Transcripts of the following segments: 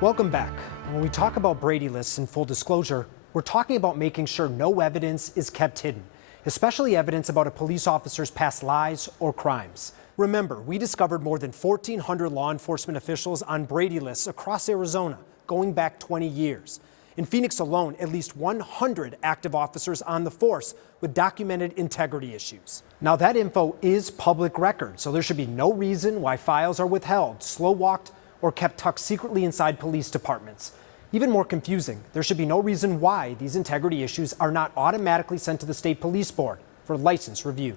Welcome back. When we talk about Brady lists in full disclosure, we're talking about making sure no evidence is kept hidden, especially evidence about a police officer's past lies or crimes. Remember, we discovered more than 1,400 law enforcement officials on Brady lists across Arizona, going back 20 years. In Phoenix alone, at least 100 active officers on the force with documented integrity issues. Now that info is public record, so there should be no reason why files are withheld, slow-walked, or kept tucked secretly inside police departments. Even more confusing, there should be no reason why these integrity issues are not automatically sent to the state police board for license review.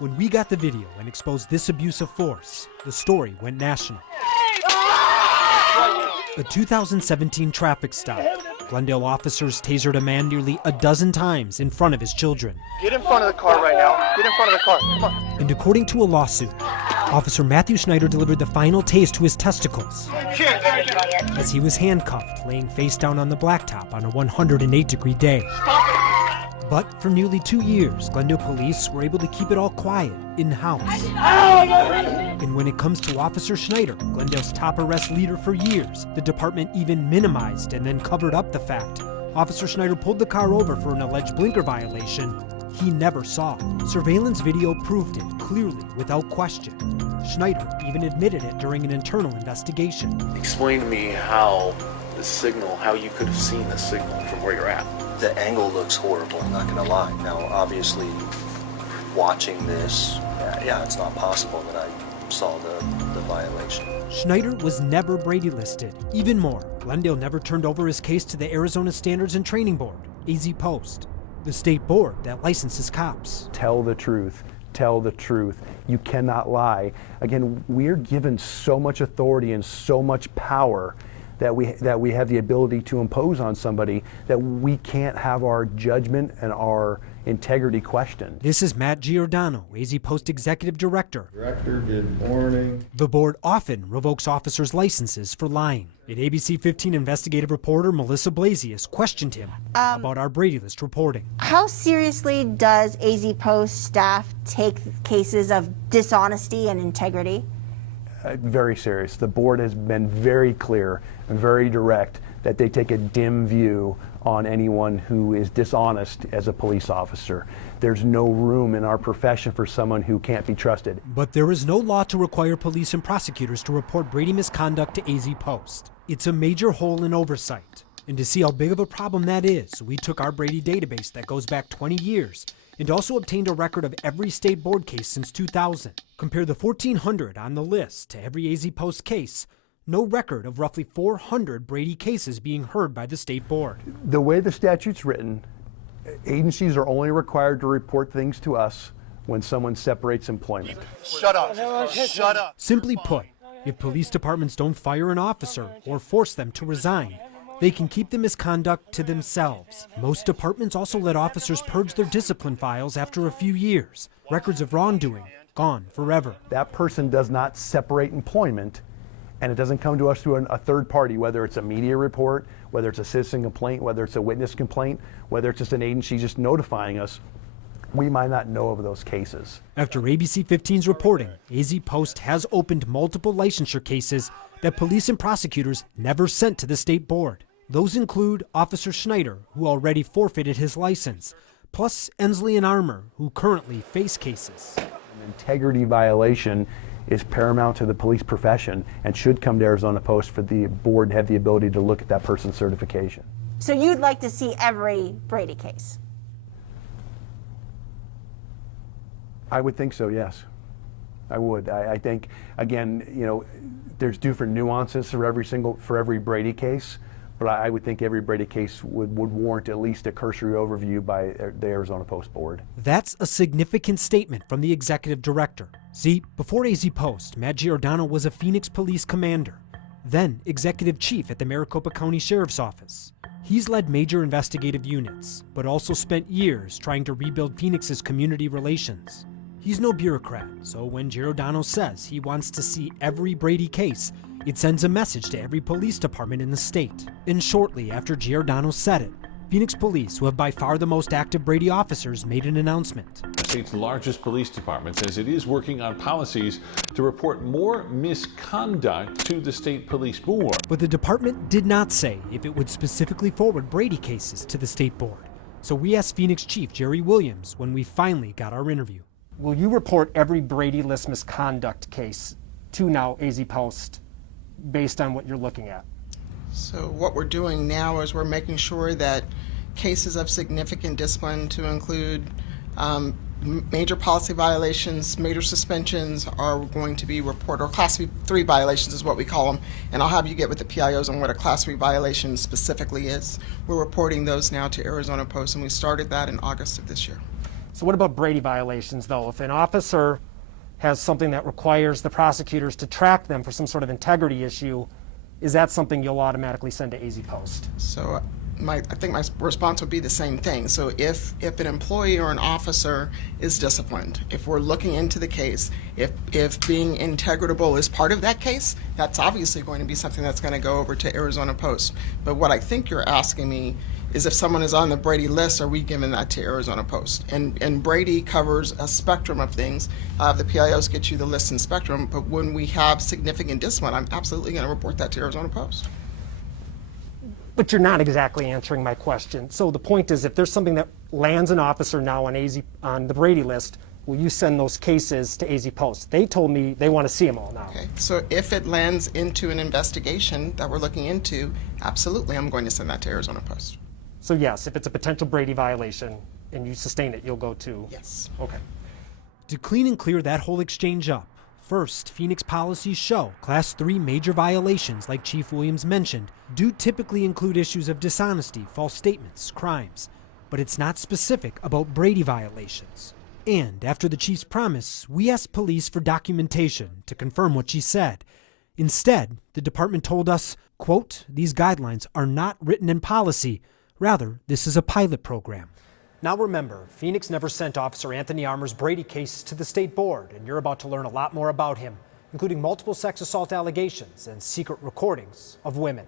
When we got the video and exposed this abuse of force, the story went national. A 2017 traffic stop. Glendale officers tasered a man nearly a dozen times in front of his children. Get in front of the car right now. Get in front of the car. Come on. And according to a lawsuit, Officer Matthew Schneider delivered the final tase to his testicles as he was handcuffed, laying face down on the blacktop on a 108-degree day. But for nearly 2 years, Glendale police were able to keep it all quiet, in-house. And when it comes to Officer Schneider, Glendale's top arrest leader for years, the department even minimized and then covered up the fact Officer Schneider pulled the car over for an alleged blinker violation he never saw. Surveillance video proved it clearly, without question. Schneider even admitted it during an internal investigation. Explain to me how you could have seen the signal from where you're at. The angle looks horrible, I'm not gonna lie. Now, obviously, watching this, yeah, it's not possible that I saw the violation. Schneider was never Brady listed. Even more, Glendale never turned over his case to the Arizona Standards and Training Board, AZ Post, the state board that licenses cops. Tell the truth. Tell the truth. You cannot lie. Again, we're given so much authority and so much power that we have the ability to impose on somebody that we can't have our judgment and our integrity questioned. This is Matt Giordano, AZ Post Executive Director. Director, good morning. The board often revokes officers' licenses for lying. An ABC 15 investigative reporter, Melissa Blasius, questioned him about our Brady List reporting. How seriously does AZ Post staff take cases of dishonesty and integrity? Very serious. The board has been very clear and very direct that they take a dim view on anyone who is dishonest as a police officer. There's no room in our profession for someone who can't be trusted. But there is no law to require police and prosecutors to report Brady misconduct to AZ Post. It's a major hole in oversight. And to see how big of a problem that is, we took our Brady database that goes back 20 years and also obtained a record of every state board case since 2000. Compare the 1,400 on the list to every AZ Post case. No record of roughly 400 Brady cases being heard by the state board. The way the statute's written, agencies are only required to report things to us when someone separates employment. Shut up. Shut up. Simply put, if police departments don't fire an officer or force them to resign, they can keep the misconduct to themselves. Most departments also let officers purge their discipline files after a few years. Records of wrongdoing gone forever. That person does not separate employment, and it doesn't come to us through a third party, whether it's a media report, whether it's a citizen complaint, whether it's a witness complaint, whether it's just an agency just notifying us. We might not know of those cases. After ABC 15's reporting, AZ Post has opened multiple licensure cases that police and prosecutors never sent to the state board. Those include Officer Schneider, who already forfeited his license, plus Ensley and Armour, who currently face cases. An integrity violation is paramount to the police profession and should come to Arizona Post for the board to have the ability to look at that person's certification. So you'd like to see every Brady case? I would think so, yes. I would. I think, again, there's different nuances for every Brady case, but I would think every Brady case would warrant at least a cursory overview by the Arizona Post Board. That's a significant statement from the executive director. See, before AZ Post, Matt Giordano was a Phoenix police commander, then executive chief at the Maricopa County Sheriff's Office. He's led major investigative units, but also spent years trying to rebuild Phoenix's community relations. He's no bureaucrat, so when Giordano says he wants to see every Brady case, it sends a message to every police department in the state. And shortly after Giordano said it, Phoenix police, who have by far the most active Brady officers, made an announcement. The state's largest police department says it is working on policies to report more misconduct to the state police board. But the department did not say if it would specifically forward Brady cases to the state board. So we asked Phoenix Chief Jerry Williams when we finally got our interview. Will you report every Brady list misconduct case to now AZ Post based on what you're looking at? So what we're doing now is we're making sure that cases of significant discipline, to include major policy violations, major suspensions, are going to be reported, or Class 3 violations is what we call them, and I'll have you get with the PIOs on what a Class 3 violation specifically is. We're reporting those now to Arizona Post, and we started that in August of this year. So what about Brady violations, though? If an officer has something that requires the prosecutors to track them for some sort of integrity issue, is that something you'll automatically send to AZ Post? So I think my response would be the same thing. So if an employee or an officer is disciplined, if we're looking into the case, if being integritable is part of that case, that's obviously going to be something that's going to go over to Arizona Post. But what I think you're asking me is if someone is on the Brady list, are we giving that to Arizona Post? And Brady covers a spectrum of things. The PIOs get you the list and spectrum, but when we have significant discipline, I'm absolutely going to report that to Arizona Post. But you're not exactly answering my question. So the point is, if there's something that lands an officer now on the Brady list, will you send those cases to AZ Post? They told me they want to see them all now. Okay, so if it lands into an investigation that we're looking into, absolutely, I'm going to send that to Arizona Post. So yes, if it's a potential Brady violation and you sustain it, you'll go to? Yes. Okay. To clean and clear that whole exchange up, first, Phoenix policies show Class 3 major violations, like Chief Williams mentioned, do typically include issues of dishonesty, false statements, crimes. But it's not specific about Brady violations. And after the chief's promise, we asked police for documentation to confirm what she said. Instead, the department told us, quote, "These guidelines are not written in policy. Rather, this is a pilot program." Now remember, Phoenix never sent Officer Anthony Armour's Brady case to the state board, and you're about to learn a lot more about him, including multiple sex assault allegations and secret recordings of women.